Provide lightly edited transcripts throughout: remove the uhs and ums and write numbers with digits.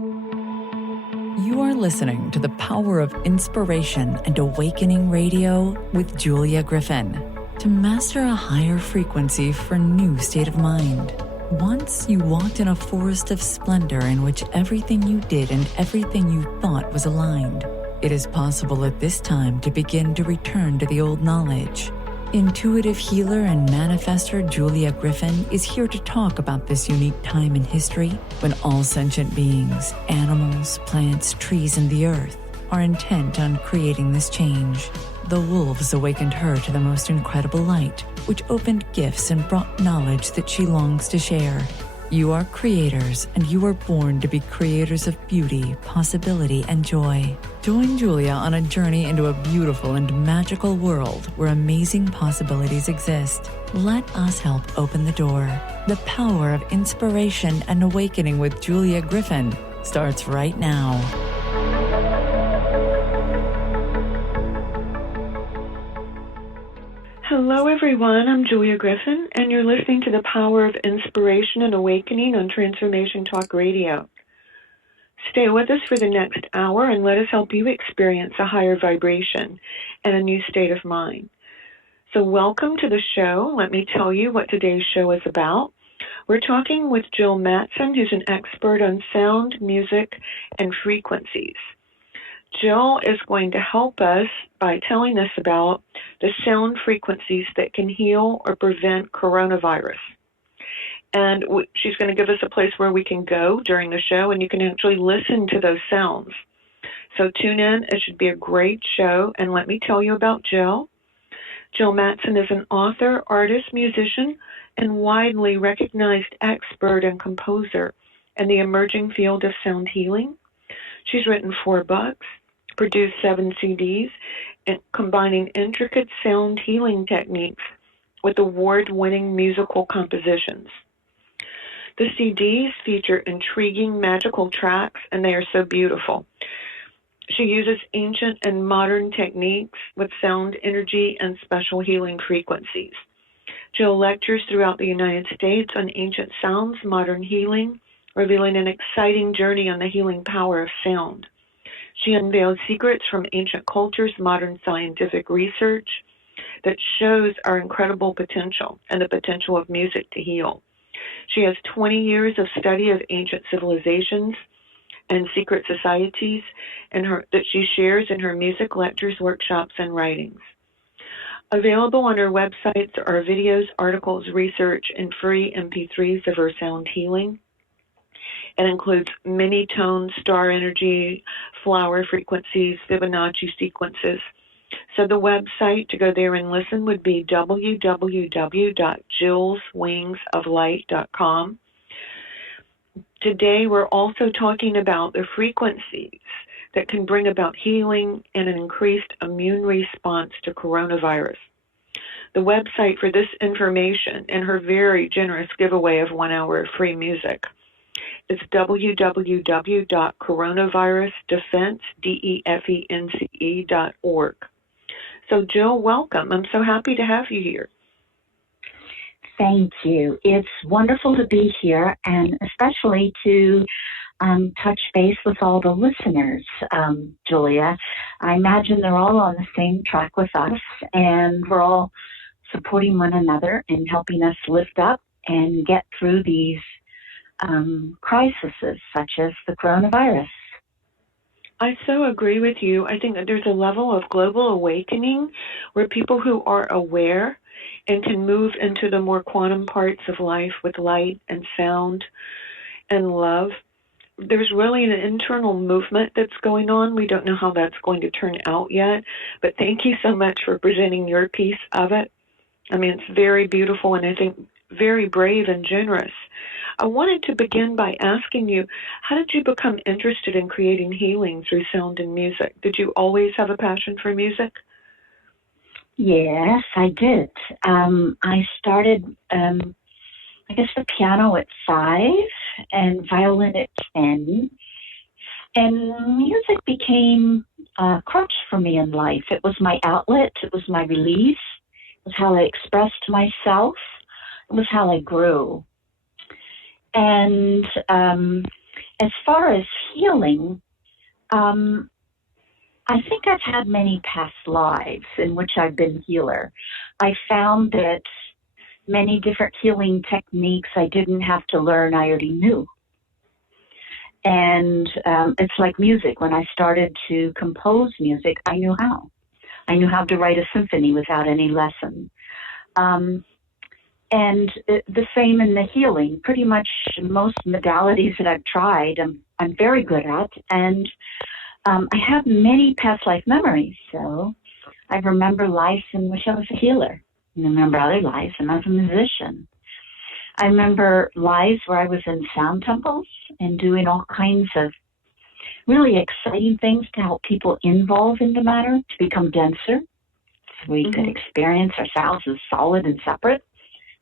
You are listening to the Power of Inspiration and Awakening Radio with Julia Griffin. To master a higher frequency for a new state of mind. Once you walked in a forest of splendor in which everything you did and everything you thought was aligned. It is possible at this time to begin to return to the old knowledge. Intuitive healer and manifestor Julia Griffin is here to talk about this unique time in history when all sentient beings, animals, plants, trees, and the earth are intent on creating this change. The wolves awakened her to the most incredible light, which opened gifts and brought knowledge that she longs to share. You are creators, and you are born to be creators of beauty, possibility, and joy. Join Julia on a journey into a beautiful and magical world where amazing possibilities exist. Let us help open the door. The Power of Inspiration and Awakening with Julia Griffin starts right now. Hello, everyone. I'm Julia Griffin, and you're listening to the Power of Inspiration and Awakening on Transformation Talk Radio. Stay with us for the next hour and let us help you experience a higher vibration and a new state of mind. So welcome to the show. Let me tell you what today's show is about. We're talking with Jill Mattson, who's an expert on sound, music, and frequencies. Jill is going to help us by telling us about the sound frequencies that can heal or prevent coronavirus. And she's going to give us a place where we can go during the show, and you can actually listen to those sounds. So tune in. It should be a great show. And let me tell you about Jill. Jill Mattson is an author, artist, musician, and widely recognized expert and composer in the emerging field of sound healing. She's written 4 books, produced 7 CDs, and combining intricate sound healing techniques with award-winning musical compositions. The CDs feature intriguing magical tracks, and they are so beautiful. She uses ancient and modern techniques with sound energy and special healing frequencies. Jill lectures throughout the United States on ancient sounds, modern healing, revealing an exciting journey on the healing power of sound. She unveils secrets from ancient cultures, modern scientific research that shows our incredible potential and the potential of music to heal. She has 20 years of study of ancient civilizations and secret societies that she shares in her music lectures, workshops, and writings. Available on her websites are videos, articles, research, and free MP3s of her sound healing. It includes mini-tone, star energy, flower frequencies, Fibonacci sequences. So the website to go there and listen would be www.jillswingsoflight.com. Today we're also talking about the frequencies that can bring about healing and an increased immune response to coronavirus. The website for this information and her very generous giveaway of 1 hour of free music is www.coronavirusdefense.org. So Jill, welcome. I'm so happy to have you here. Thank you. It's wonderful to be here, and especially to touch base with all the listeners, Julia. I imagine they're all on the same track with us, and we're all supporting one another and helping us lift up and get through these crises such as the coronavirus. I so agree with you. I think that there's a level of global awakening where people who are aware and can move into the more quantum parts of life with light and sound and love. There's really an internal movement that's going on. We don't know how that's going to turn out yet, but thank you so much for presenting your piece of it. I mean, it's very beautiful and I think very brave and generous. I wanted to begin by asking you, how did you become interested in creating healing through sound and music? Did you always have a passion for music? Yes, I did. I started, the piano at 5 and violin at 10. And music became a crutch for me in life. It was my outlet. It was my release. It was how I expressed myself. It was how I grew. And as far as healing, I think I've had many past lives in which I've been healer. I found that many different healing techniques I didn't have to learn, I already knew. And it's like music. When I started to compose music, I knew how. I knew how to write a symphony without any lesson. And the same in the healing. Pretty much most modalities that I've tried, I'm very good at. And I have many past life memories. So I remember lives in which I was a healer. I remember other lives and I was a musician. I remember lives where I was in sound temples and doing all kinds of really exciting things to help people involve in the matter, to become denser, so we could experience ourselves as solid and separate,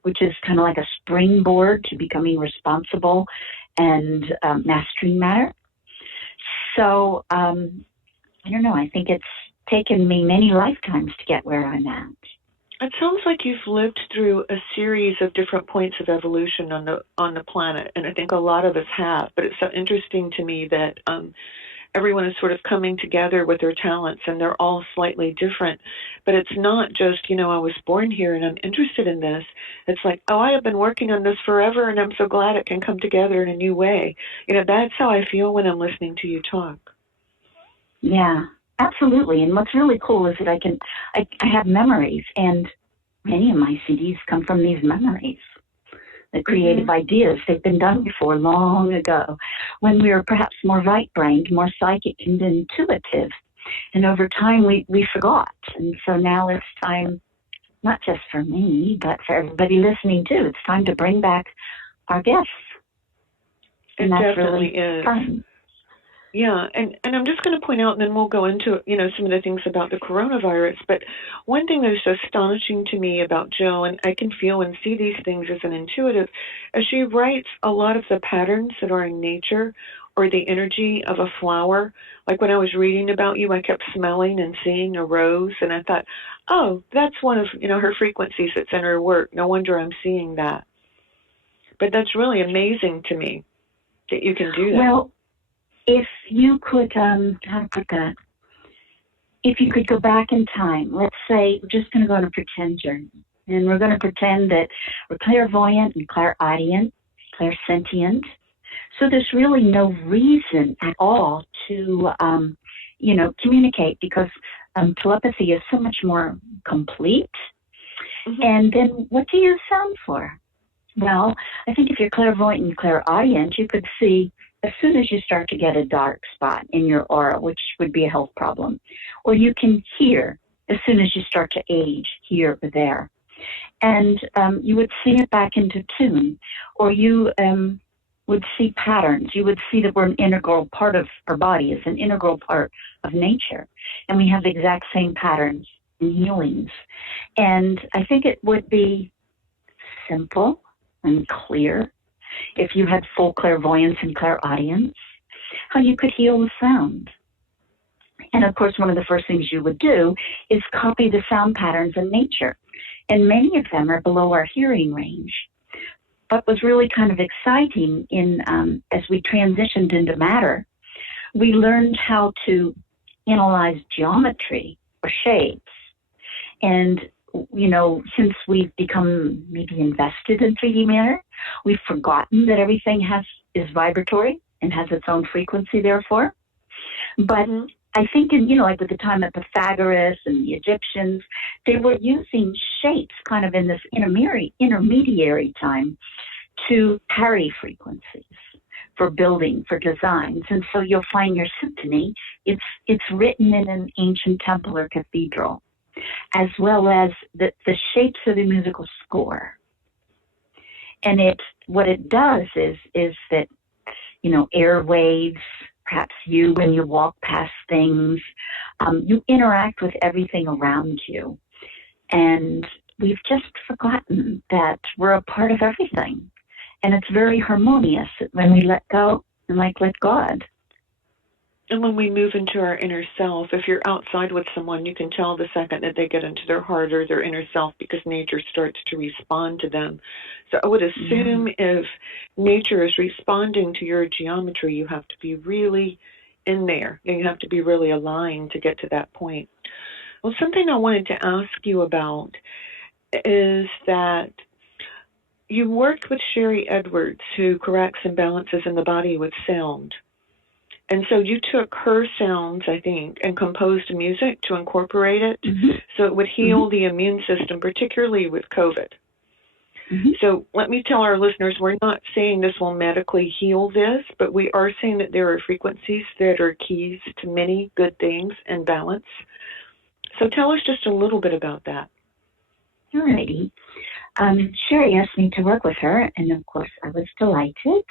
which is kind of like a springboard to becoming responsible and mastering matter. So, I don't know, I think it's taken me many lifetimes to get where I'm at. It sounds like you've lived through a series of different points of evolution on the planet, and I think a lot of us have. But it's so interesting to me that everyone is sort of coming together with their talents, and they're all slightly different. But it's not just, I was born here and I'm interested in this. It's like, oh, I have been working on this forever, and I'm so glad it can come together in a new way. That's how I feel when I'm listening to you talk. Yeah. Absolutely. And what's really cool is that I have memories, and many of my CDs come from these memories, the creative ideas. They've been done before, long ago, when we were perhaps more right-brained, more psychic and intuitive. And over time, we forgot. And so now it's time, not just for me, but for everybody listening too. It's time to bring back our guests. And it that's definitely really is. fun. Yeah, and I'm just going to point out, and then we'll go into, some of the things about the coronavirus, but one thing that is astonishing to me about Jill, and I can feel and see these things as an intuitive, is she writes a lot of the patterns that are in nature or the energy of a flower. Like when I was reading about you, I kept smelling and seeing a rose, and I thought, oh, that's one of, her frequencies that's in her work. No wonder I'm seeing that. But that's really amazing to me that you can do that. Well, if you could, how to put that? If you could go back in time, let's say we're just going to go on a pretend journey, and we're going to pretend that we're clairvoyant and clairaudient, clairsentient. So there's really no reason at all to, communicate, because telepathy is so much more complete. And then what do you use sound for? Well, I think if you're clairvoyant and clairaudient, you could see as soon as you start to get a dark spot in your aura, which would be a health problem. Or you can hear as soon as you start to age, here or there. And you would sing it back into tune. Or you would see patterns. You would see that we're an integral part of our body. It's an integral part of nature. And we have the exact same patterns and healings. And I think it would be simple and clear, if you had full clairvoyance and clairaudience, how you could heal with sound. And of course, one of the first things you would do is copy the sound patterns in nature. And many of them are below our hearing range. What was really kind of exciting as we transitioned into matter, we learned how to analyze geometry or shapes. And since we've become maybe invested in 3D matter, we've forgotten that everything is vibratory and has its own frequency, therefore. But I think like with the time of Pythagoras and the Egyptians, they were using shapes kind of in this intermediary time to carry frequencies for building, for designs. And so you'll find your symphony, it's written in an ancient temple or cathedral, as well as the shapes of the musical score. And what it does is that, airwaves, perhaps you, when you walk past things, you interact with everything around you. And we've just forgotten that we're a part of everything. And it's very harmonious when we let go and let God. And when we move into our inner self, if you're outside with someone, you can tell the second that they get into their heart or their inner self because nature starts to respond to them. So I would assume if nature is responding to your geometry, you have to be really in there. You have to be really aligned to get to that point. Well, something I wanted to ask you about is that you worked with Sherry Edwards, who corrects imbalances in the body with sound. And so you took her sounds, I think, and composed music to incorporate it so it would heal the immune system, particularly with COVID. So let me tell our listeners, we're not saying this will medically heal this, but we are saying that there are frequencies that are keys to many good things and balance. So tell us just a little bit about that. All righty. Sherry asked me to work with her, and of course I was delighted.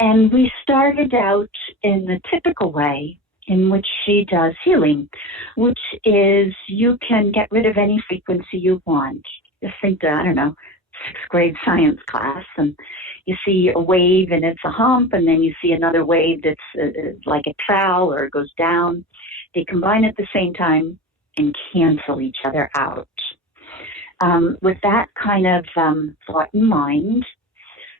And we started out in the typical way in which she does healing, which is you can get rid of any frequency you want. Just think, I don't know, 6th grade science class, and you see a wave and it's a hump, and then you see another wave that's like a trowel or it goes down. They combine at the same time and cancel each other out. With that kind of thought in mind,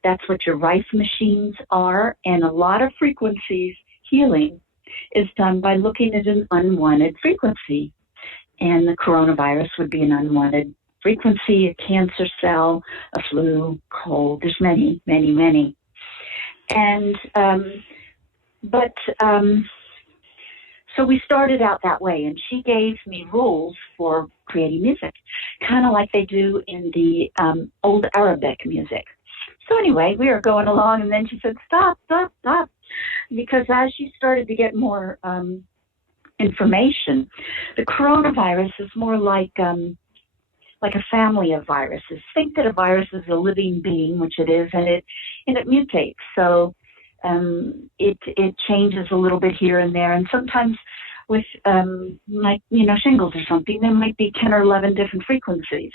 that's what your rife machines are, and a lot of frequencies healing is done by looking at an unwanted frequency. And the coronavirus would be an unwanted frequency, a cancer cell, a flu, cold. There's many, many, many. And, so we started out that way, and she gave me rules for creating music, kind of like they do in the old Arabic music. So anyway, we were going along, and then she said, stop, because as she started to get more information, the coronavirus is more like a family of viruses. Think that a virus is a living being, which it is, and it mutates. So it changes a little bit here and there, and sometimes with shingles or something, there might be 10 or 11 different frequencies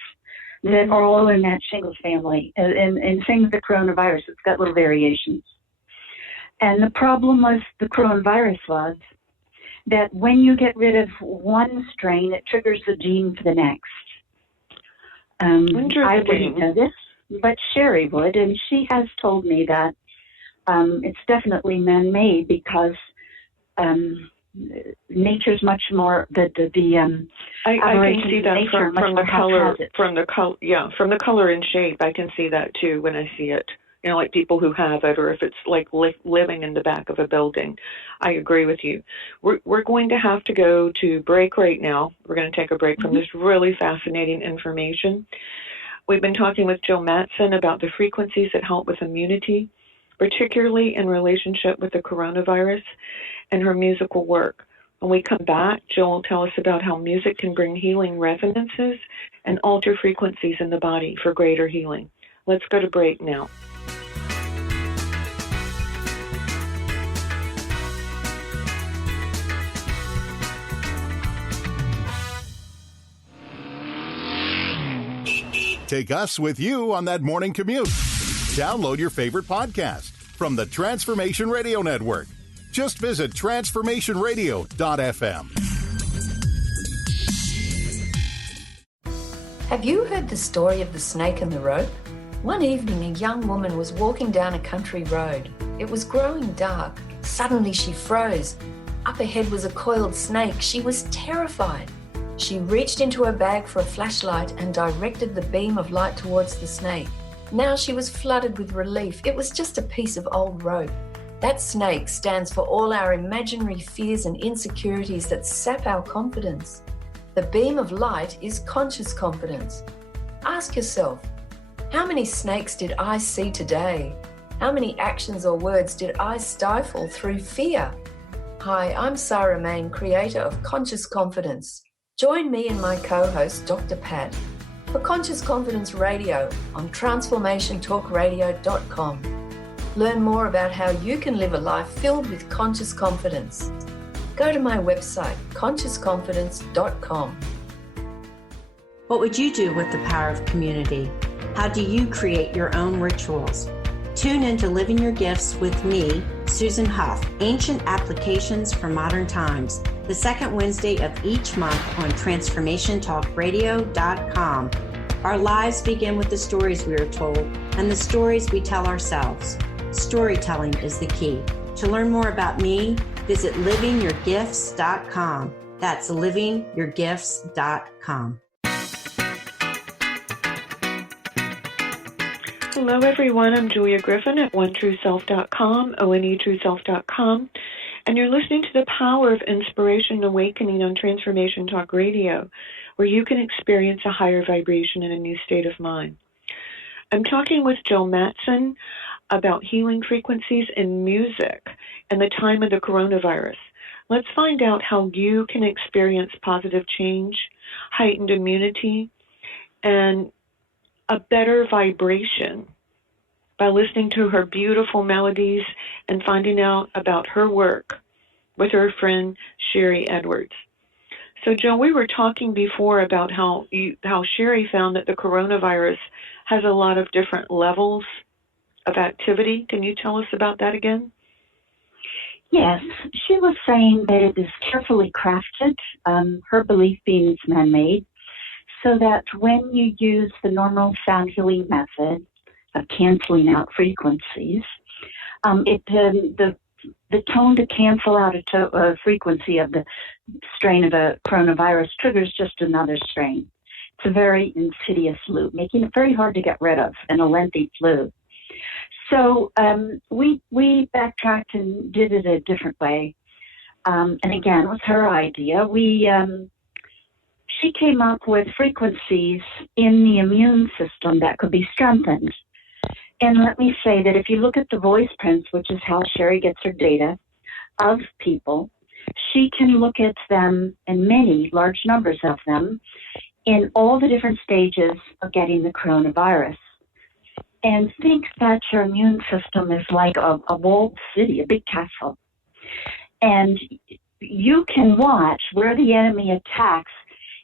that are all in that shingles family. And same with the coronavirus, it's got little variations. And the problem with the coronavirus was that when you get rid of one strain, it triggers the gene for the next. I wouldn't know this, but Sherry would, and she has told me that it's definitely man-made because nature's much more I can see that from the color and shape. I can see that too when I see it. You know, like people who have it, or if it's like living in the back of a building. I agree with you. We're going to have to go to break right now. We're going to take a break from this really fascinating information. We've been talking with Jill Mattson about the frequencies that help with immunity, particularly in relationship with the coronavirus, and her musical work. When we come back, Jill will tell us about how music can bring healing resonances and alter frequencies in the body for greater healing. Let's go to break now. Take us with you on that morning commute. Download your favorite podcast from the Transformation Radio Network. Just visit transformationradio.fm. Have you heard the story of the snake and the rope? One evening, a young woman was walking down a country road. It was growing dark. Suddenly she froze. Up ahead was a coiled snake. She was terrified. She reached into her bag for a flashlight and directed the beam of light towards the snake. Now she was flooded with relief. It was just a piece of old rope. That snake stands for all our imaginary fears and insecurities that sap our confidence. The beam of light is conscious confidence. Ask yourself, how many snakes did I see today? How many actions or words did I stifle through fear? Hi, I'm Sarah Main, creator of Conscious Confidence. Join me and my co-host, Dr. Pat, for Conscious Confidence Radio on transformationtalkradio.com. Learn more about how you can live a life filled with conscious confidence. Go to my website, consciousconfidence.com. What would you do with the power of community? How do you create your own rituals? Tune in to Living Your Gifts with me, Susan Huff, Ancient Applications for Modern Times, the second Wednesday of each month on TransformationTalkRadio.com. Our lives begin with the stories we are told and the stories we tell ourselves. Storytelling is the key. To learn more about me, visit livingyourgifts.com. That's livingyourgifts.com. Hello, everyone. I'm Julia Griffin at OneTrueSelf.com, ONETrueSelf.com, and you're listening to The Power of Inspiration and Awakening on Transformation Talk Radio, where you can experience a higher vibration and a new state of mind. I'm talking with Joe Mattson about healing frequencies in music and the time of the coronavirus. Let's find out how you can experience positive change, heightened immunity, and a better vibration by listening to her beautiful melodies and finding out about her work with her friend Sherry Edwards. So, Joe, we were talking before about how Sherry found that the coronavirus has a lot of different levels of activity. Can you tell us about that again? Yes, she was saying that it is carefully crafted, her belief being it's man-made, so that when you use the normal sound healing method of canceling out frequencies, the tone to cancel out a frequency of the strain of a coronavirus triggers just another strain. It's a very insidious loop, making it very hard to get rid of and a lengthy flu. So we backtracked and did it a different way. And again, it was her idea. She came up with frequencies in the immune system that could be strengthened. And let me say that if you look at the voice prints, which is how Sherry gets her data of people, she can look at them, and many large numbers of them, in all the different stages of getting the coronavirus. And think that your immune system is like a walled city, a big castle. And you can watch where the enemy attacks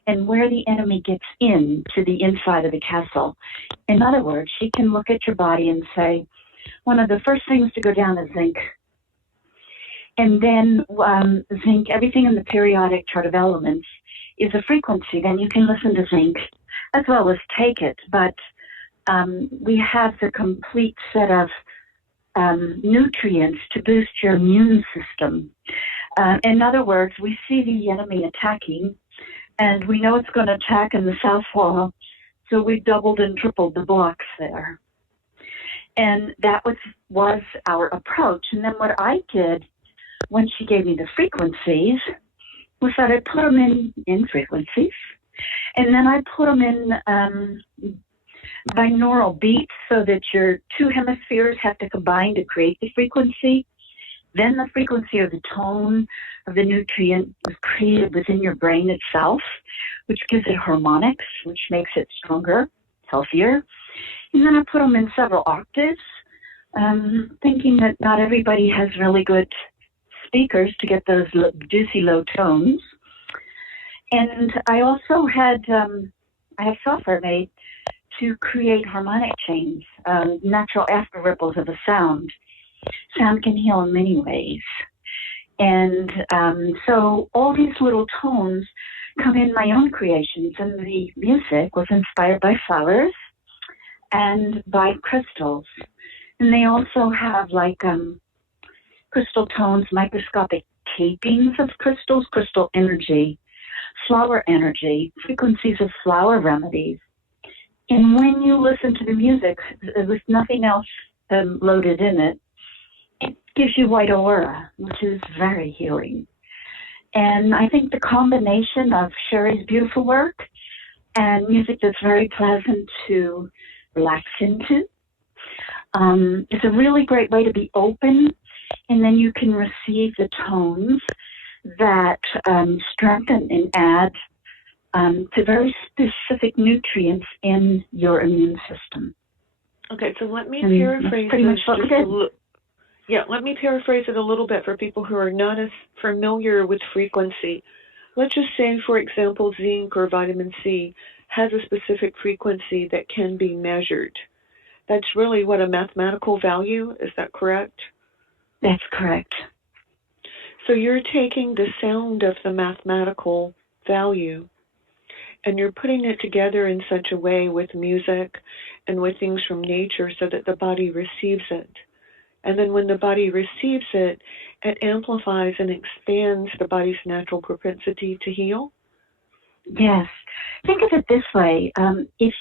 and where the enemy gets into the inside of the castle. In other words, she can look at your body and say, one of the first things to go down is zinc. And then zinc, everything in the periodic chart of elements is a frequency. Then you can listen to zinc as well as take it. But we have the complete set of nutrients to boost your immune system. In other words, we see the enemy attacking, and we know it's going to attack in the south wall, so we doubled and tripled the blocks there. And that was our approach. And then what I did when she gave me the frequencies was that I put them in frequencies, and then I put them in binaural beats so that your two hemispheres have to combine to create the frequency. Then the frequency or the tone of the nutrient was created within your brain itself, which gives it harmonics, which makes it stronger, healthier. And then I put them in several octaves, thinking that not everybody has really good speakers to get those juicy low tones. And I also had, I have software made to create harmonic chains, natural after ripples of a sound. Sound can heal in many ways. And so all these little tones come in my own creations, and the music was inspired by flowers and by crystals. And they also have like crystal tones, microscopic tapings of crystals, crystal energy, flower energy, frequencies of flower remedies. And when you listen to the music with nothing else loaded in it, it gives you white aura, which is very healing. And I think the combination of Sherry's beautiful work and music that's very pleasant to relax into is a really great way to be open, and then you can receive the tones that strengthen and add to very specific nutrients in your immune system. Okay, so let me paraphrase this. Let me paraphrase it a little bit for people who are not as familiar with frequency. Let's just say, for example, zinc or vitamin C has a specific frequency that can be measured. That's really what, a mathematical value? Is that correct? That's correct. So you're taking the sound of the mathematical value and you're putting it together in such a way with music and with things from nature so that the body receives it. And then when the body receives it, it amplifies and expands the body's natural propensity to heal? Yes. Think of it this way. If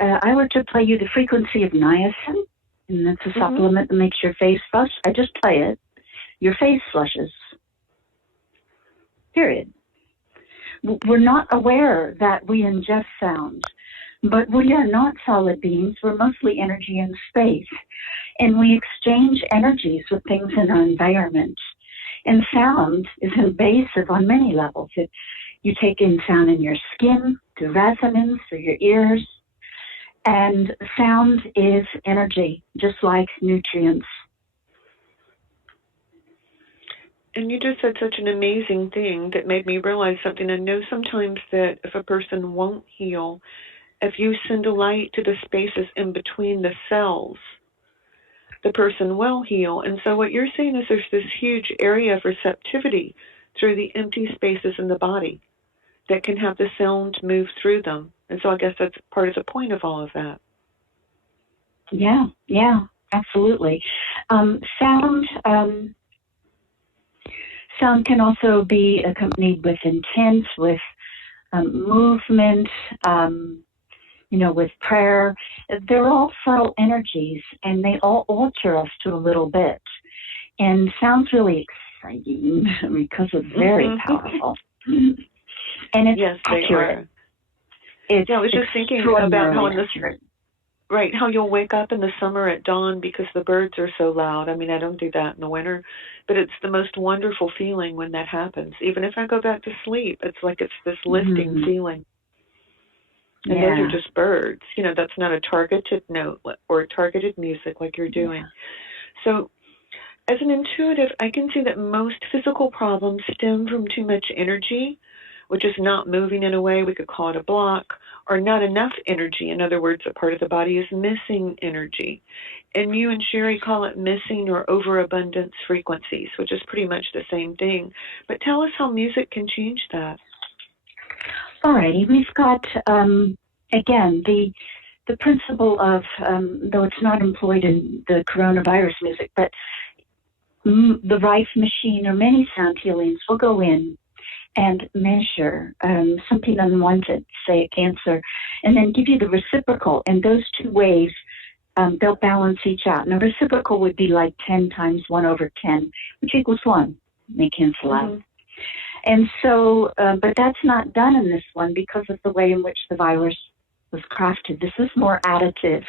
I were to play you the frequency of niacin, and that's a supplement that makes your face flush, I just play it, your face flushes. Period. We're not aware that we ingest sound, but we are not solid beings. We're mostly energy in space, and we exchange energies with things in our environment. And sound is invasive on many levels. You take in sound in your skin, through resonance, through your ears, and sound is energy, just like nutrients. And you just said such an amazing thing that made me realize something. I know sometimes that if a person won't heal, if you send a light to the spaces in between the cells, the person will heal. And so what you're saying is there's this huge area of receptivity through the empty spaces in the body that can have the sound move through them. And so I guess that's part of the point of all of that. Yeah, absolutely. Sound can also be accompanied with intent, with movement, with prayer. They're all subtle energies, and they all alter us to a little bit. And sound's really exciting because it's very powerful. And it's accurate. I was just thinking about how how you'll wake up in the summer at dawn because the birds are so loud. I mean, I don't do that in the winter, but it's the most wonderful feeling when that happens. Even if I go back to sleep, it's like it's this lifting feeling. And those are just birds. That's not a targeted note or targeted music like you're doing. So as an intuitive, I can see that most physical problems stem from too much energy, which is not moving in a way, we could call it a block, or not enough energy. In other words, a part of the body is missing energy. And you and Sherry call it missing or overabundance frequencies, which is pretty much the same thing. But tell us how music can change that. All righty. We've got, again, the principle of, though it's not employed in the coronavirus music, but the Rife machine or many sound healings will go in and measure something unwanted, say a cancer, and then give you the reciprocal. And those two waves, they'll balance each out. Now, reciprocal would be like 10 times 1 over 10, which equals 1. They cancel out. And so, but that's not done in this one because of the way in which the virus was crafted. This is more additive.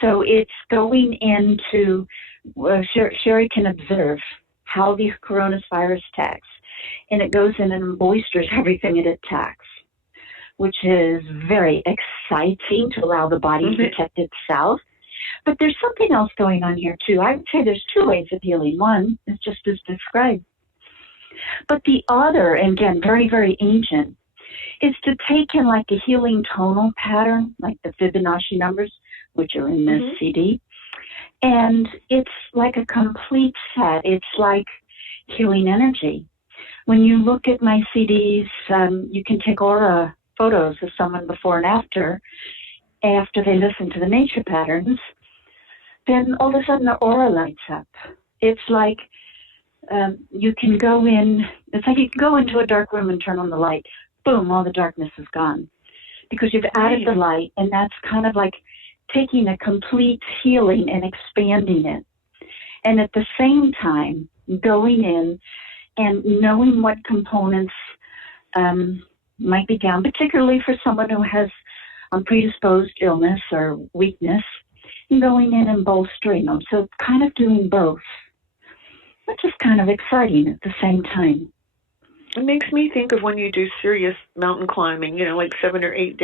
So it's going into, Sherry can observe how the coronavirus attacks. And it goes in and bolsters everything it attacks, which is very exciting to allow the body to protect itself. But there's something else going on here, too. I would say there's 2 ways of healing. One is just as described. But the other, and again, very, very ancient, is to take in like a healing tonal pattern, like the Fibonacci numbers, which are in this CD. And it's like a complete set. It's like healing energy. When you look at my CDs, you can take aura photos of someone before and after they listen to the nature patterns. Then all of a sudden the aura lights up. It's like you can go in, it's like you can go into a dark room and turn on the light. Boom, all the darkness is gone. Because you've added the light, and that's kind of like taking a complete healing and expanding it. And at the same time, going in and knowing what components might be down, particularly for someone who has predisposed illness or weakness, and going in and bolstering them. So kind of doing both, which is kind of exciting at the same time. It makes me think of when you do serious mountain climbing, like 7 or 8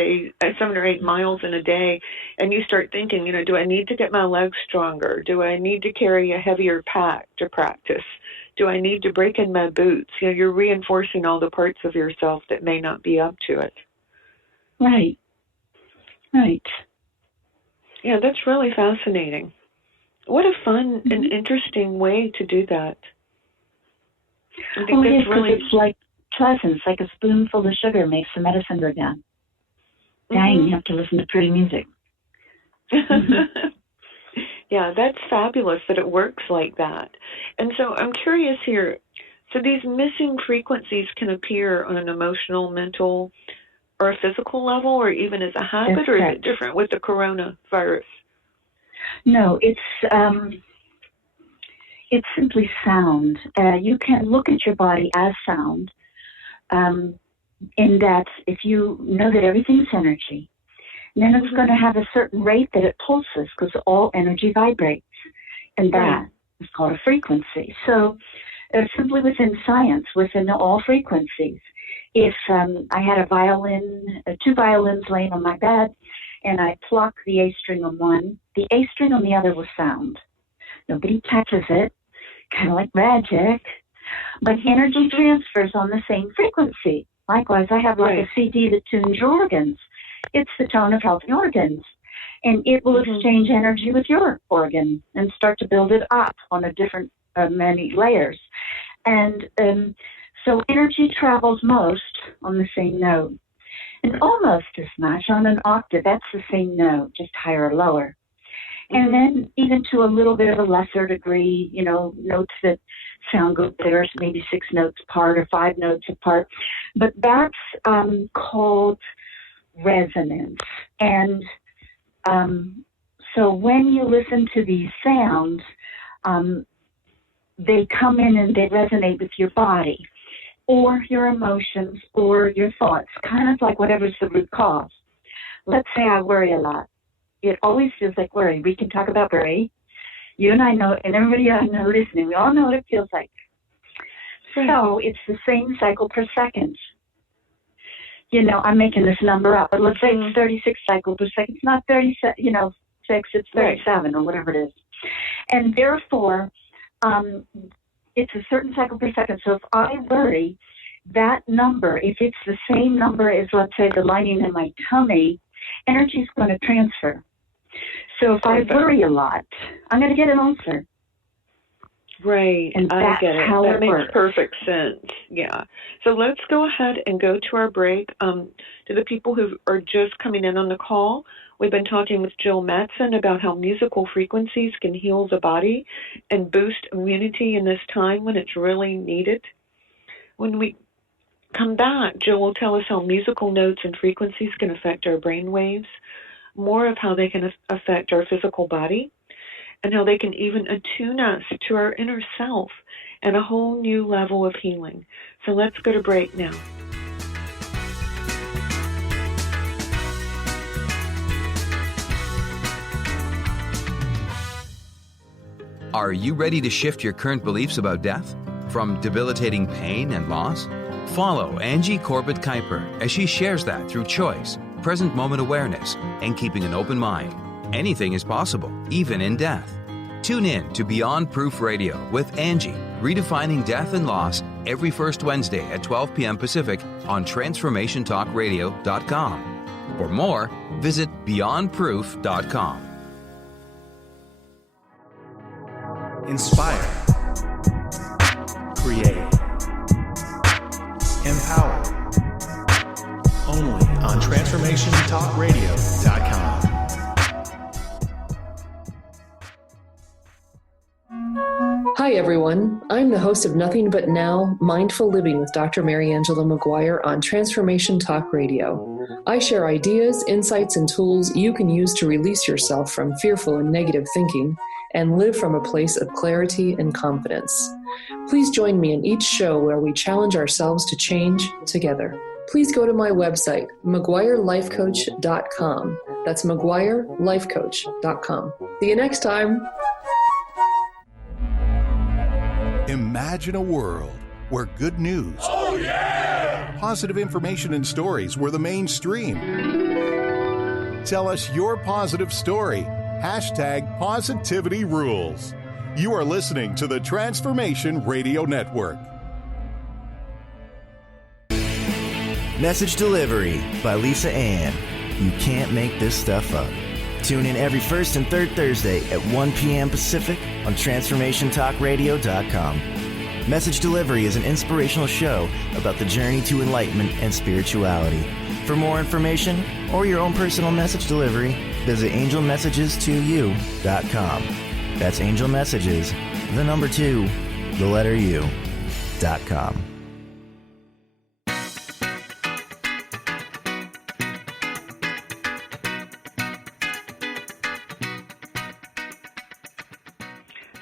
miles in a day, and you start thinking, do I need to get my legs stronger? Do I need to carry a heavier pack to practice? Do I need to break in my boots? You're reinforcing all the parts of yourself that may not be up to it. Right. Yeah, that's really fascinating. What a fun and interesting way to do that. I think Well, it is, that's really... it's like pleasant. Like a spoonful of sugar makes the medicine go down. Dang, you have to listen to pretty music. Yeah, that's fabulous that it works like that. And so I'm curious here, so these missing frequencies can appear on an emotional, mental, or a physical level, or even as a habit, or is it different with the coronavirus? No, it's simply sound. You can look at your body as sound, in that if you know that everything's energy, then it's going to have a certain rate that it pulses, because all energy vibrates, and that is called a frequency. So simply within science, within all frequencies, if I had a violin, 2 violins laying on my bed, and I pluck the A string on one, the A string on the other will sound. Nobody touches it, kind of like magic, but energy transfers on the same frequency. Likewise, I have like a CD that tunes your organs. It's the tone of healthy organs, and it will exchange energy with your organ and start to build it up on a different, many layers. And so energy travels most on the same note, and almost as much on an octave. That's the same note, just higher or lower. And then even to a little bit of a lesser degree, you know, notes that sound good, there's maybe 6 notes apart or 5 notes apart. But that's called resonance. And so when you listen to these sounds, they come in and they resonate with your body or your emotions or your thoughts, kind of like whatever's the root cause. Let's say I worry a lot. It always feels like worry. We can talk about worry. You and I know, and everybody I know listening, we all know what it feels like. So it's the same cycle per second. You know, I'm making this number up, but let's say it's 36 cycles per second. It's not 36, it's 37 or whatever it is. And therefore, it's a certain cycle per second. So if I worry, that number, if it's the same number as, let's say, the lining in my tummy, energy is going to transfer. So if I worry a lot, I'm going to get an ulcer. Right, and I get it. That makes works. Perfect sense. Yeah. So let's go ahead and go to our break. To the people who are just coming in on the call, we've been talking with Jill Mattson about how musical frequencies can heal the body and boost immunity in this time when it's really needed. When we come back, Jill will tell us how musical notes and frequencies can affect our brain waves, more of how they can affect our physical body, and how they can even attune us to our inner self and a whole new level of healing. So let's go to break now. Are you ready to shift your current beliefs about death? From debilitating pain and loss? Follow Angie Corbett Kuiper as she shares that through choice, present moment awareness, and keeping an open mind. Anything is possible, even in death. Tune in to Beyond Proof Radio with Angie, redefining death and loss, every first Wednesday at 12 p.m. Pacific on TransformationTalkRadio.com. For more, visit BeyondProof.com. Inspire, create, empower. Only on TransformationTalkRadio.com. Hi, everyone. I'm the host of Nothing But Now, Mindful Living with Dr. Mary Angela McGuire on Transformation Talk Radio. I share ideas, insights, and tools you can use to release yourself from fearful and negative thinking and live from a place of clarity and confidence. Please join me in each show where we challenge ourselves to change together. Please go to my website, McGuireLifeCoach.com. That's McGuireLifeCoach.com. See you next time. Imagine a world where good news, positive information and stories were the mainstream. Tell us your positive story. #PositivityRules. You are listening to the Transformation Radio Network. Message delivery by Lisa Ann. You can't make this stuff up. Tune in every first and third Thursday at 1 p.m. Pacific on TransformationTalkRadio.com. Message Delivery is an inspirational show about the journey to enlightenment and spirituality. For more information or your own personal message delivery, visit angelmessages2u.com. That's Angel Messages, the number 2, the letter U.com.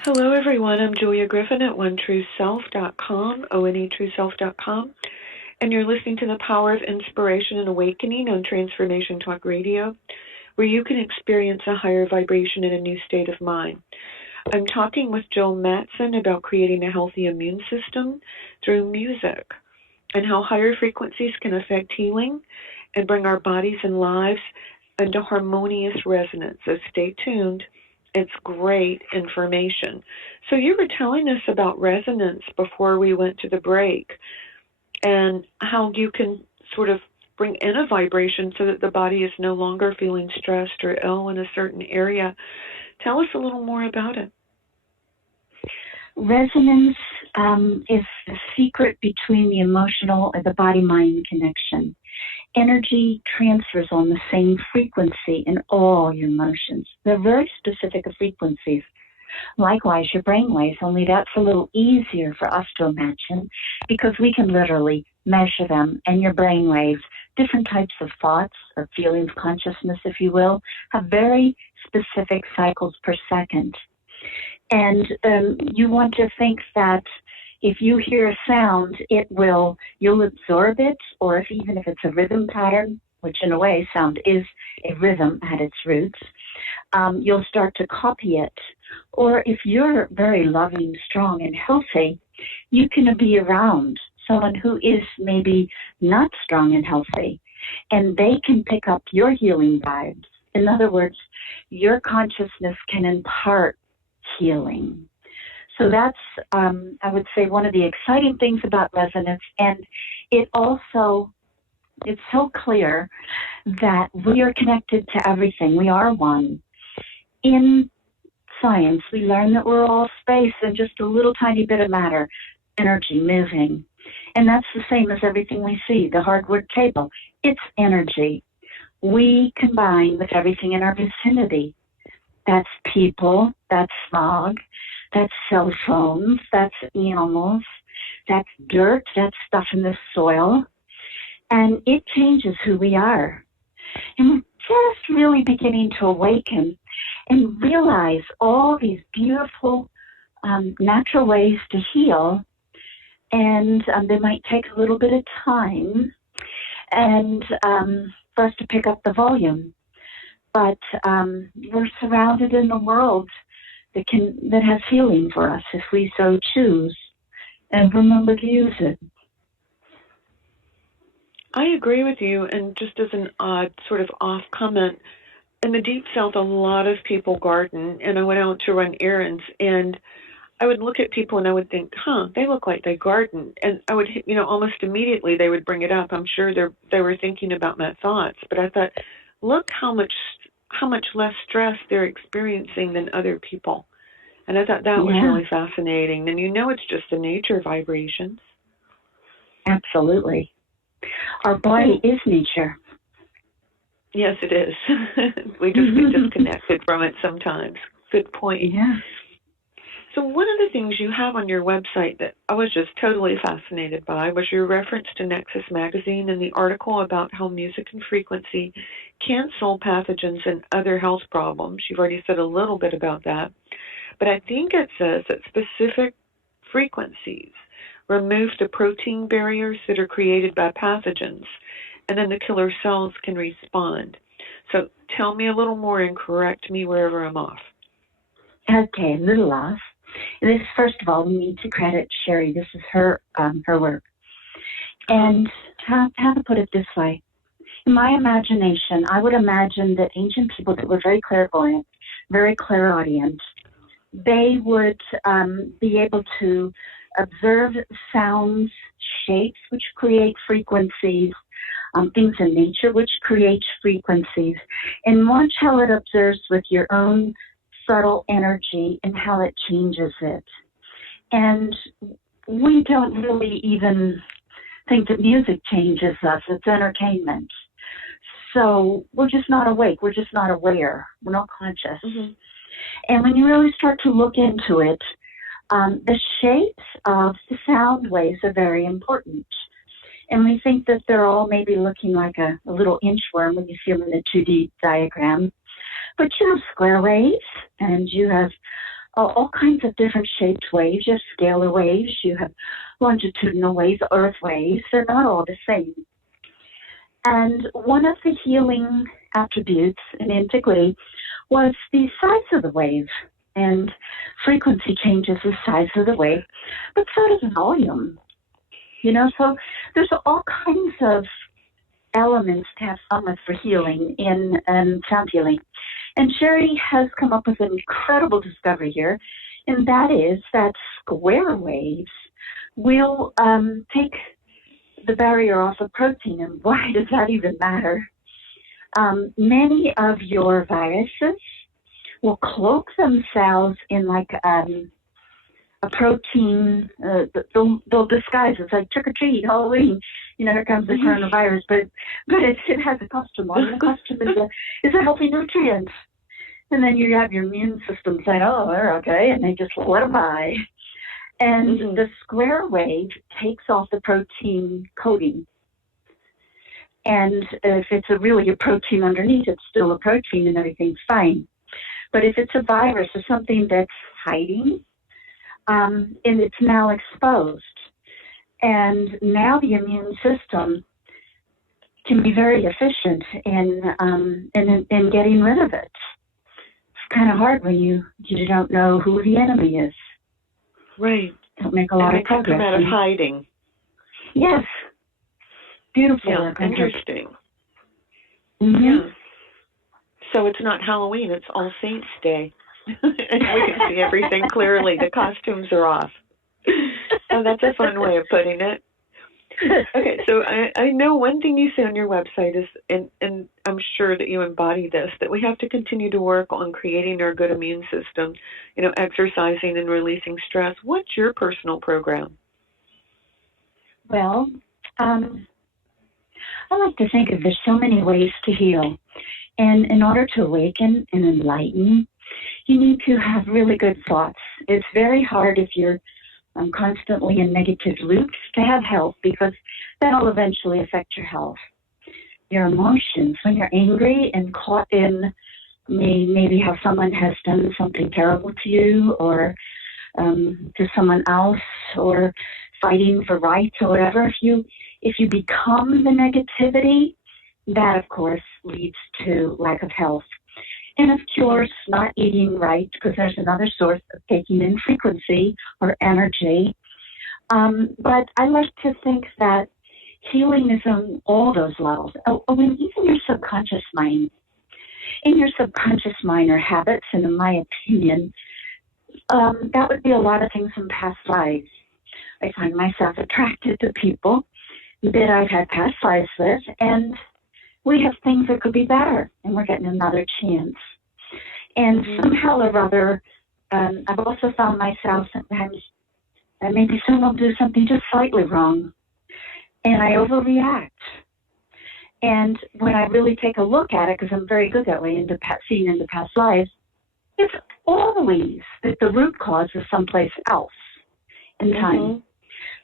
Hello, everyone. I'm Julia Griffin at OneTrueSelf.com, ONETrueSelf.com, and you're listening to The Power of Inspiration and Awakening on Transformation Talk Radio, where you can experience a higher vibration in a new state of mind. I'm talking with Joel Mattson about creating a healthy immune system through music and how higher frequencies can affect healing and bring our bodies and lives into harmonious resonance. So stay tuned. It's great information. So you were telling us about resonance before we went to the break and how you can sort of bring in a vibration so that the body is no longer feeling stressed or ill in a certain area. Tell us a little more about it. Resonance is the secret between the emotional and the body-mind connection. Energy transfers on the same frequency in all your motions. They're very specific frequencies. Likewise, your brain waves, only that's a little easier for us to imagine because we can literally measure them. And your brain waves, different types of thoughts or feelings, consciousness, if you will, have very specific cycles per second. And you want to think that if you hear a sound, you'll absorb it, or even if it's a rhythm pattern, which in a way sound is a rhythm at its roots, you'll start to copy it. Or if you're very loving, strong, and healthy, you can be around someone who is maybe not strong and healthy, and they can pick up your healing vibes. In other words, your consciousness can impart healing. So that's, I would say, one of the exciting things about resonance. And it's so clear that we are connected to everything. We are one. In science, we learn that we're all space and just a little tiny bit of matter, energy moving. And that's the same as everything we see, the hardwood table. It's energy. We combine with everything in our vicinity. That's people, that's smog, that's cell phones, that's animals, that's dirt, that's stuff in the soil, and it changes who we are. And we're just really beginning to awaken and realize all these beautiful natural ways to heal, and they might take a little bit of time and for us to pick up the volume. But we're surrounded in a world that has healing for us if we so choose, and remember to use it. I agree with you, and just as an odd sort of off comment, in the Deep South, a lot of people garden, and I went out to run errands, and I would look at people and I would think, they look like they garden, and I would, almost immediately they would bring it up. I'm sure they were thinking about my thoughts, but I thought, look how much less stress they're experiencing than other people. And I thought that was really fascinating. And it's just the nature vibrations. Absolutely. Our body is nature. Yes, it is. We just get disconnected from it sometimes. Good point. Yeah. So one of the things you have on your website that I was just totally fascinated by was your reference to Nexus Magazine and the article about how music and frequency can solve pathogens and other health problems. You've already said a little bit about that. But I think it says that specific frequencies remove the protein barriers that are created by pathogens, and then the killer cells can respond. So tell me a little more and correct me wherever I'm off. Okay, a little off. This, first of all, we need to credit Sherry. This is her work. And how to put it this way. In my imagination, I would imagine that ancient people that were very clairvoyant, very clairaudient, they would be able to observe sounds, shapes, which create frequencies, things in nature, which creates frequencies. And watch how it observes with your own subtle energy and how it changes it. And we don't really even think that music changes us. It's entertainment. So we're just not awake. We're just not aware. We're not conscious. Mm-hmm. And when you really start to look into it, the shapes of the sound waves are very important. And we think that they're all maybe looking like a little inchworm when you see them in the 2D diagram. But you have square waves, and you have all kinds of different shaped waves. You have scalar waves, you have longitudinal waves, earth waves. They're not all the same. And one of the healing attributes in antiquity was the size of the wave. And frequency changes the size of the wave, but so does volume. You know, so there's all kinds of elements to have fun with for healing in sound healing. And Sherry has come up with an incredible discovery here, and that is that square waves will take the barrier off of protein. And why does that even matter? Many of your viruses will cloak themselves in like a protein. They'll disguise it. It's like trick or treat, Halloween. You know, here comes the coronavirus, but it has a costume on. The costume is a healthy nutrient. And then you have your immune system saying, "Oh, they're okay," and they just let them by. And the square wave takes off the protein coating. And if it's really a protein underneath, it's still a protein and everything's fine. But if it's a virus or something that's hiding, and it's now exposed, and now the immune system can be very efficient in getting rid of it. It's kind of hard when you don't know who the enemy is. Right. Don't make a lot of progress. Come out of hiding. Yes. Beautiful. Yeah, interesting. Mm-hmm. Yeah. So it's not Halloween, it's All Saints Day. And we can see everything clearly. The costumes are off. Oh, that's a fun way of putting it. Okay, so I know one thing you say on your website is, and I'm sure that you embody this, that we have to continue to work on creating our good immune system, you know, exercising and releasing stress. What's your personal program? Well, I like to think of there's so many ways to heal. And in order to awaken and enlighten, you need to have really good thoughts. It's very hard if you're constantly in negative loops to have health, because that'll eventually affect your health. Your emotions, when you're angry and caught in maybe how someone has done something terrible to you or to someone else, or fighting for rights or whatever, if you become the negativity, that of course leads to lack of health. And of course, not eating right, because there's another source of taking in frequency or energy. But I like to think that healing is on all those levels. Even your subconscious mind. In your subconscious mind are habits, and in my opinion, that would be a lot of things from past lives. I find myself attracted to people that I've had past lives with, and we have things that could be better, and we're getting another chance. And somehow or other, I've also found myself sometimes, maybe someone will do something just slightly wrong, and I overreact. And when I really take a look at it, because I'm very good that way, seeing into past lives, it's always that the root cause is someplace else in time,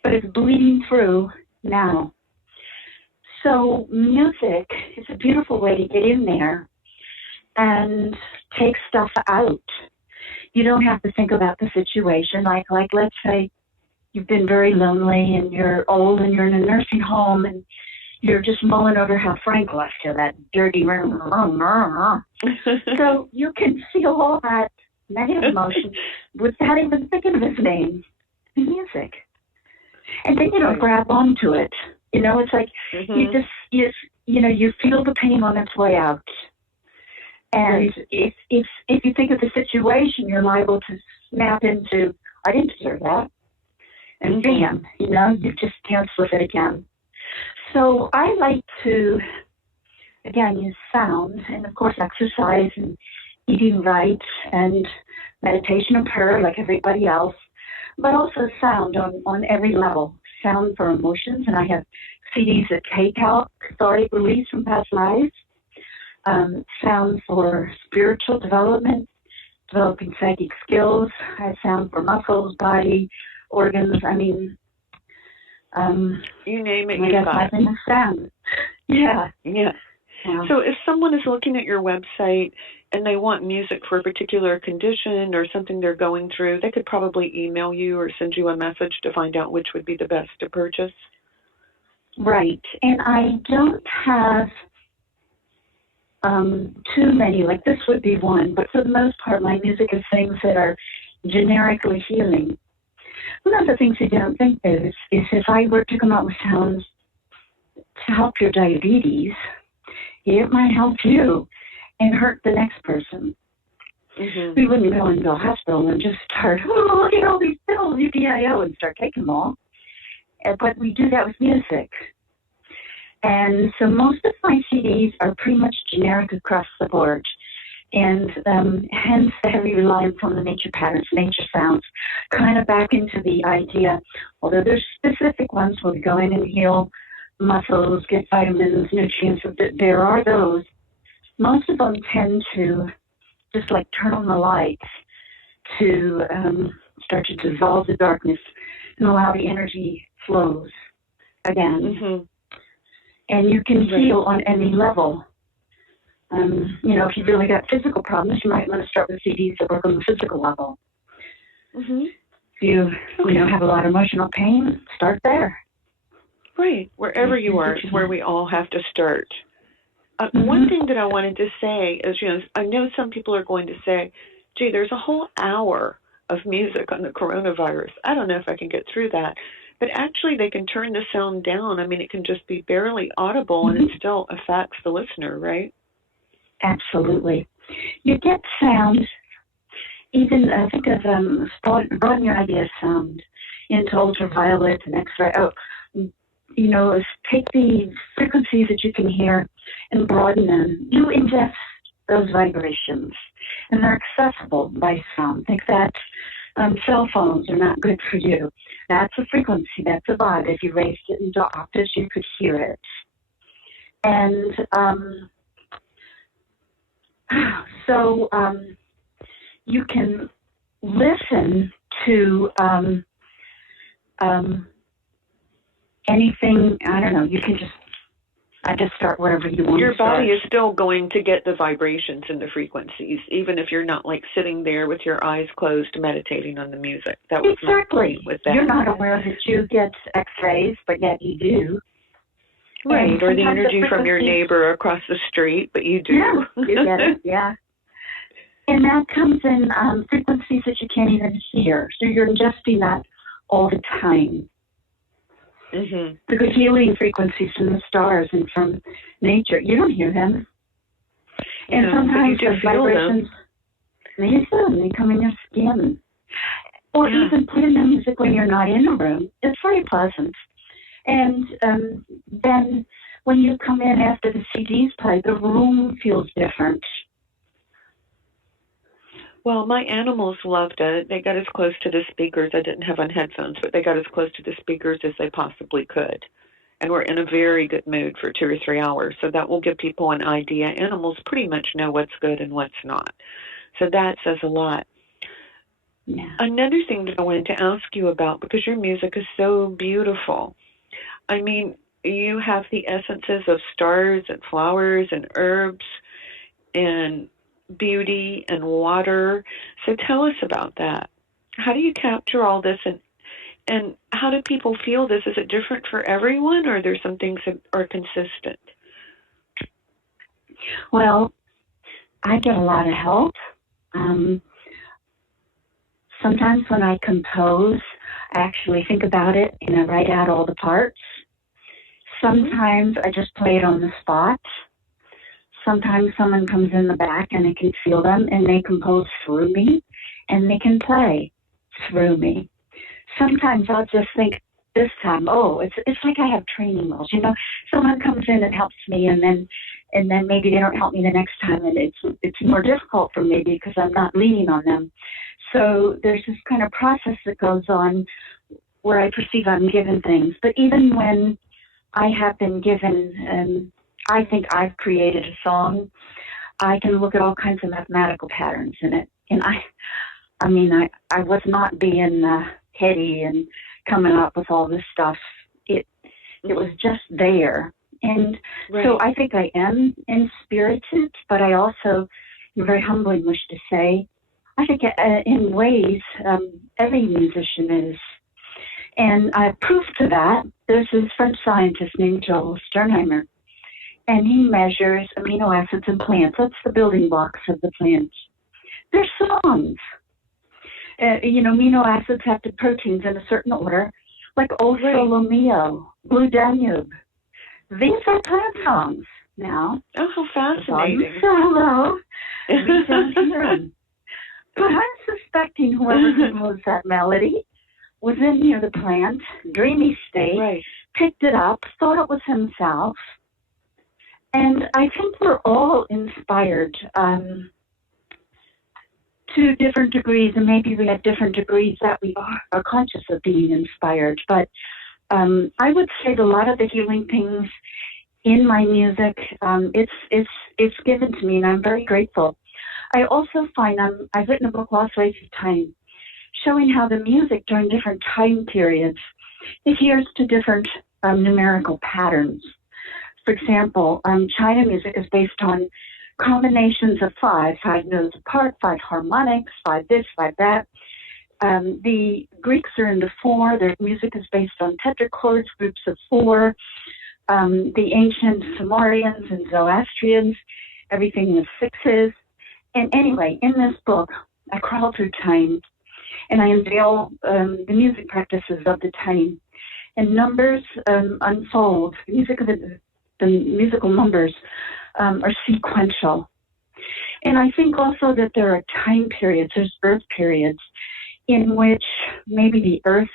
but it's bleeding through now. So music is a beautiful way to get in there and take stuff out. You don't have to think about the situation. Like let's say you've been very lonely and you're old and you're in a nursing home and you're just mulling over how Frank left you, that dirty So you can feel all that negative emotion without even thinking of his name, the music. And then you don't grab onto it. You know, it's like you feel the pain on its way out. And if you think of the situation, you're liable to snap into, I didn't deserve that. And bam, you just dance with it again. So I like to, again, use sound and, of course, exercise and eating right and meditation and prayer like everybody else, but also sound on every level. Sound for emotions, and I have CDs that take out cathartic release from past lives. Sound for spiritual development, developing psychic skills. I have sound for muscles, body, organs. I mean, you name it, I guess my thing is sound. Yeah. So if someone is looking at your website and they want music for a particular condition or something they're going through, they could probably email you or send you a message to find out which would be the best to purchase. Right. And I don't have too many, like this would be one, but for the most part, my music is things that are generically healing. One of the things you don't think is if I were to come up with sounds to help your diabetes, it might help you and hurt the next person. Mm-hmm. We wouldn't go into a hospital and just start, oh, look at all these pills, UDIO, and start taking them all. But we do that with music. And so most of my CDs are pretty much generic across the board. And hence the heavy reliance on the nature patterns, nature sounds, kind of back into the idea, although there's specific ones where we go in and heal muscles, get vitamins, nutrients, there are those. Most of them tend to just like turn on the lights to start to dissolve the darkness and allow the energy flows again. Mm-hmm. And you can heal on any level. If you've really got physical problems, you might want to start with CDs that work on the physical level. Mm-hmm. If you have a lot of emotional pain, start there. Right. Wherever you are is where we all have to start. One thing that I wanted to say is, I know some people are going to say, gee, there's a whole hour of music on the coronavirus. I don't know if I can get through that. But actually, they can turn the sound down. I mean, it can just be barely audible, and it still affects the listener, right? Absolutely. You get sound, even think of broaden your idea of sound into ultraviolet and X-ray. Take the frequencies that you can hear and broaden them. You ingest those vibrations, and they're accessible by sound. Think that cell phones are not good for you. That's a frequency, that's a vibe. If you raised it into octaves, you could hear it. And so you can listen to anything. I don't know. You can just start wherever you want. Your body is still going to get the vibrations and the frequencies, even if you're not like sitting there with your eyes closed meditating on the music. That was exactly. With that. You're not aware that you get X-rays, but yet you do. Right, or the energy from your neighbor across the street, but you do. Yeah, you get it, yeah. And that comes in frequencies that you can't even hear. So you're ingesting that all the time. Mm-hmm. The good healing frequencies from the stars and from nature, you don't hear them. And sometimes those vibrations, they come in your skin. Or even put in the music when you're not in a room. It's very pleasant. And then when you come in after the CDs play, the room feels different. Well, my animals loved it. They got as close to the speakers. I didn't have on headphones, but they got as close to the speakers as they possibly could. And we're in a very good mood for 2 or 3 hours. So that will give people an idea. Animals pretty much know what's good and what's not. So that says a lot. Yeah. Another thing that I wanted to ask you about, because your music is so beautiful. I mean, you have the essences of stars and flowers and herbs and beauty and water. So tell us about that. How do you capture all this, and how do people feel this? Is it different for everyone, or are there some things that are consistent? Well, I get a lot of help. Sometimes when I compose, I actually think about it and I write out all the parts. Sometimes I just play it on the spot. Sometimes someone comes in the back and I can feel them and they compose through me and they can play through me. Sometimes I'll just think, this time, it's like I have training wheels. Someone comes in and helps me, and then maybe they don't help me the next time, and it's more difficult for me because I'm not leaning on them. So there's this kind of process that goes on where I perceive I'm given things. But even when I have been given, I think I've created a song, I can look at all kinds of mathematical patterns in it. And I was not being heady and coming up with all this stuff. It was just there. And so I think I am inspirited, but I also am very humbling, wish to say, I think in ways every musician is. And proof to that, there's this French scientist named Joel Sternheimer, and he measures amino acids in plants. That's the building blocks of the plants. They're songs. Amino acids have the proteins in a certain order, like O Solo Mio, Blue Danube. These are plant songs now. Oh, how fascinating. Solo. We don't hear them. But I'm suspecting whoever composed that melody was in near the plant, dreamy state, picked it up, thought it was himself. And I think we're all inspired to different degrees, and maybe we have different degrees that we are conscious of being inspired. But I would say that a lot of the healing things in my music, it's given to me, and I'm very grateful. I also find I've written a book, Lost Ways of Time, showing how the music during different time periods adheres to different numerical patterns. For example, China music is based on combinations of five notes apart, 5 harmonics, 5 this, 5 that. The Greeks are into 4. Their music is based on tetrachords, groups of 4. The ancient Sumerians and Zoroastrians, everything was 6s. And anyway, in this book, I crawl through time, and I unveil the music practices of the time. And numbers unfold. The musical numbers are sequential. And I think also that there are time periods, there's earth periods, in which maybe the earth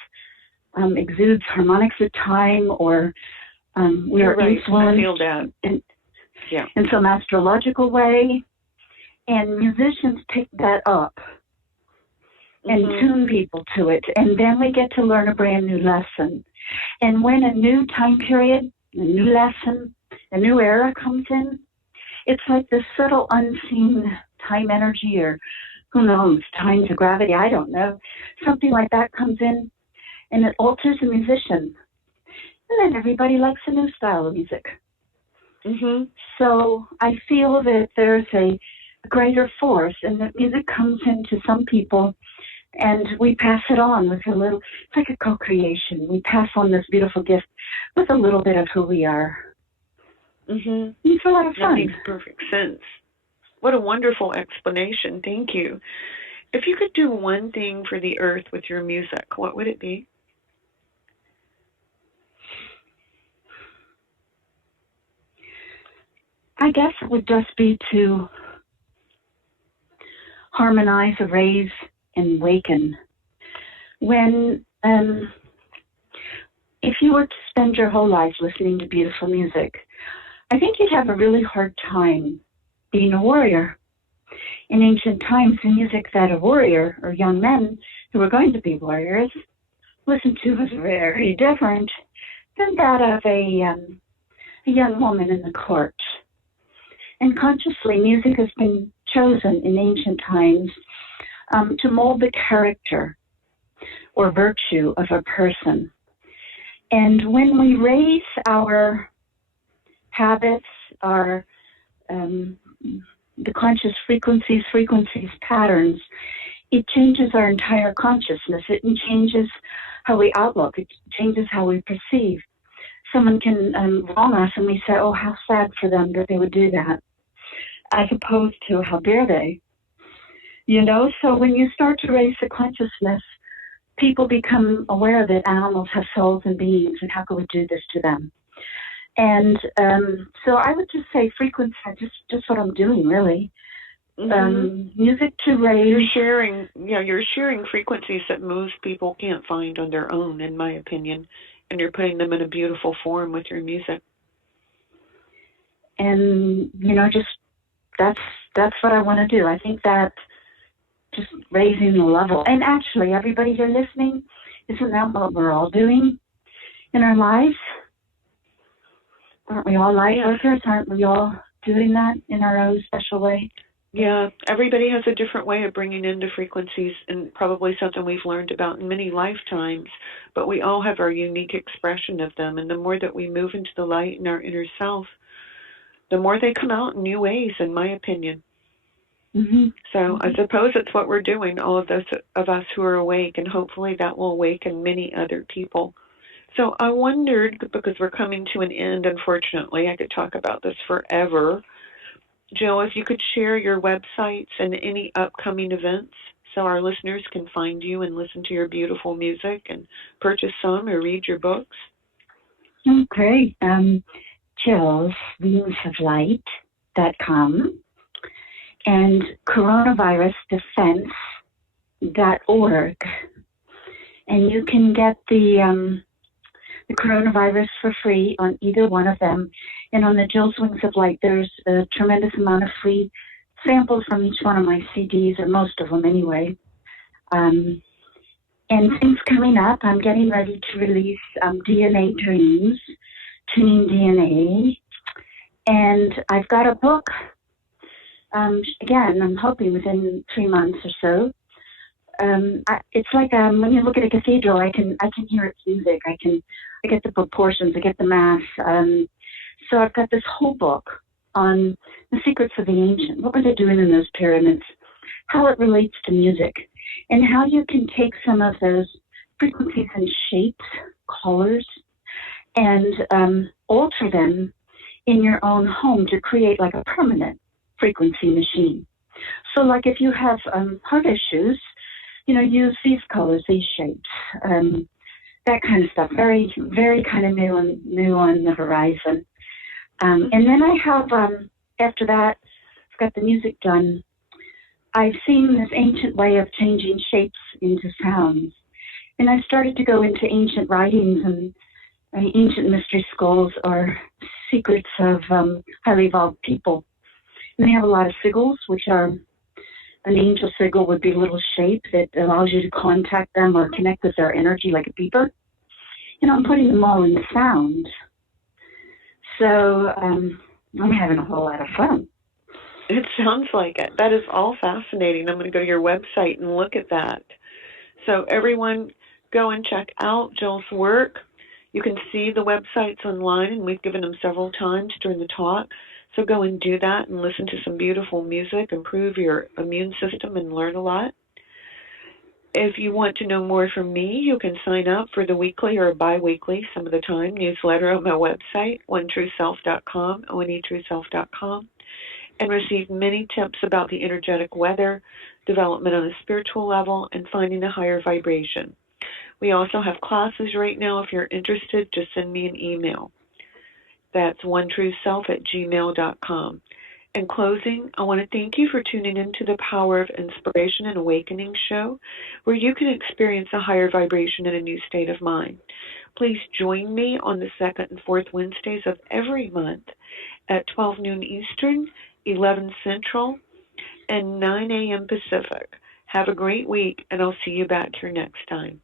exudes harmonics of time, or we are influenced I feel that. In some astrological way. And musicians pick that up and tune people to it. And then we get to learn a brand new lesson. And when a new time period, a new lesson, a new era comes in, it's like this subtle unseen time energy, or who knows, time to gravity, I don't know. Something like that comes in, and it alters the musician. And then everybody likes a new style of music. So I feel that there's a greater force, and that music comes into some people, and we pass it on with it's like a co-creation. We pass on this beautiful gift with a little bit of who we are. It's a lot of fun. That makes perfect sense. What a wonderful explanation. Thank you. If you could do one thing for the earth with your music, what would it be? I guess it would just be to harmonize, erase, and awaken. When, if you were to spend your whole life listening to beautiful music, I think you'd have a really hard time being a warrior. In ancient times, the music that a warrior, or young men who were going to be warriors, listened to was very different than that of a young woman in the court. And consciously, music has been chosen in ancient times to mold the character or virtue of a person. And when we raise our habits, our the conscious frequencies, patterns, it changes our entire consciousness. It changes how we outlook. It changes how we perceive. Someone can wrong us, and we say, oh, how sad for them that they would do that, as opposed to how dare they. So when you start to raise the consciousness, people become aware that animals have souls and beings, and how can we do this to them? And so I would just say frequency, just what I'm doing, really. music to raise. You're sharing frequencies that most people can't find on their own, in my opinion, and you're putting them in a beautiful form with your music. And, just that's what I want to do. I think that just raising the level. And actually, everybody here listening, isn't that what we're all doing in our lives? Aren't we all light workers? Aren't we all doing that in our own special way? Yeah, everybody has a different way of bringing into frequencies, and probably something we've learned about in many lifetimes, but we all have our unique expression of them, and the more that we move into the light in our inner self, the more they come out in new ways, in my opinion. Mm-hmm. So I suppose it's what we're doing, all of those of us who are awake, and hopefully that will awaken many other people. So I wondered, because we're coming to an end, unfortunately, I could talk about this forever, Jill, if you could share your websites and any upcoming events so our listeners can find you and listen to your beautiful music and purchase some or read your books. Okay. Jill's wingsoflight.com and coronavirusdefense.org. And you can get the coronavirus for free on either one of them. And on the Jill's Wings of Light, there's a tremendous amount of free samples from each one of my CDs, or most of them anyway. And things coming up, I'm getting ready to release DNA Dreams, Tuning DNA. And I've got a book, again, I'm hoping within 3 months or so. It's like when you look at a cathedral, I can hear its music. I get the proportions, I get the mass. So I've got this whole book on the secrets of the ancient. What were they doing in those pyramids? How it relates to music, and how you can take some of those frequencies and shapes, colors, and alter them in your own home to create like a permanent frequency machine. So like if you have heart issues, use these colors, these shapes, that kind of stuff. Very, very kind of new on the horizon. And then I have, after that, I've got the music done. I've seen this ancient way of changing shapes into sounds. And I started to go into ancient writings and ancient mystery schools or secrets of highly evolved people. And they have a lot of sigils, which are, an angel sigil would be a little shape that allows you to contact them or connect with their energy like a beeper. I'm putting them all in sound. So I'm having a whole lot of fun. It sounds like it. That is all fascinating. I'm going to go to your website and look at that. So everyone, go and check out Jill's work. You can see the websites online, and we've given them several times during the talk. So go and do that and listen to some beautiful music, improve your immune system, and learn a lot. If you want to know more from me, you can sign up for the weekly or bi-weekly, some of the time, newsletter on my website, onetrueself.com, onetrueself.com, and receive many tips about the energetic weather, development on a spiritual level, and finding a higher vibration. We also have classes right now. If you're interested, just send me an email. That's onetrueself@gmail.com. In closing, I want to thank you for tuning into the Power of Inspiration and Awakening show, where you can experience a higher vibration in a new state of mind. Please join me on the 2nd and 4th Wednesdays of every month at 12 noon Eastern, 11 Central, and 9 a.m. Pacific. Have a great week, and I'll see you back here next time.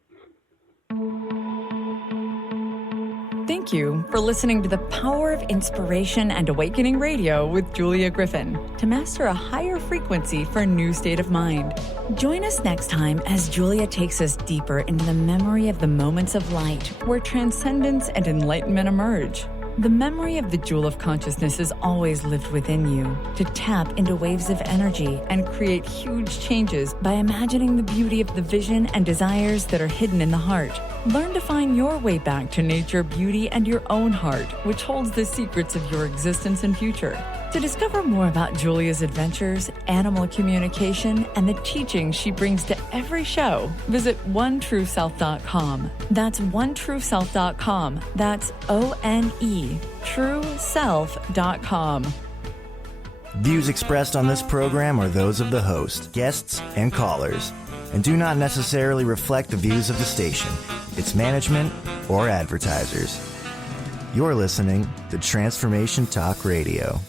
Thank you for listening to the Power of Inspiration and Awakening Radio with Julia Griffin, to master a higher frequency for a new state of mind. Join us next time as Julia takes us deeper into the memory of the moments of light where transcendence and enlightenment emerge. The memory of the jewel of consciousness is always lived within you, to tap into waves of energy and create huge changes by imagining the beauty of the vision and desires that are hidden in the heart. Learn to find your way back to nature, beauty, and your own heart, which holds the secrets of your existence and future. To discover more about Julia's adventures, animal communication, and the teachings she brings to every show, visit onetrueself.com. That's onetrueself.com. That's ONE, trueself.com. Views expressed on this program are those of the host, guests, and callers, and do not necessarily reflect the views of the station, its management, or advertisers. You're listening to Transformation Talk Radio.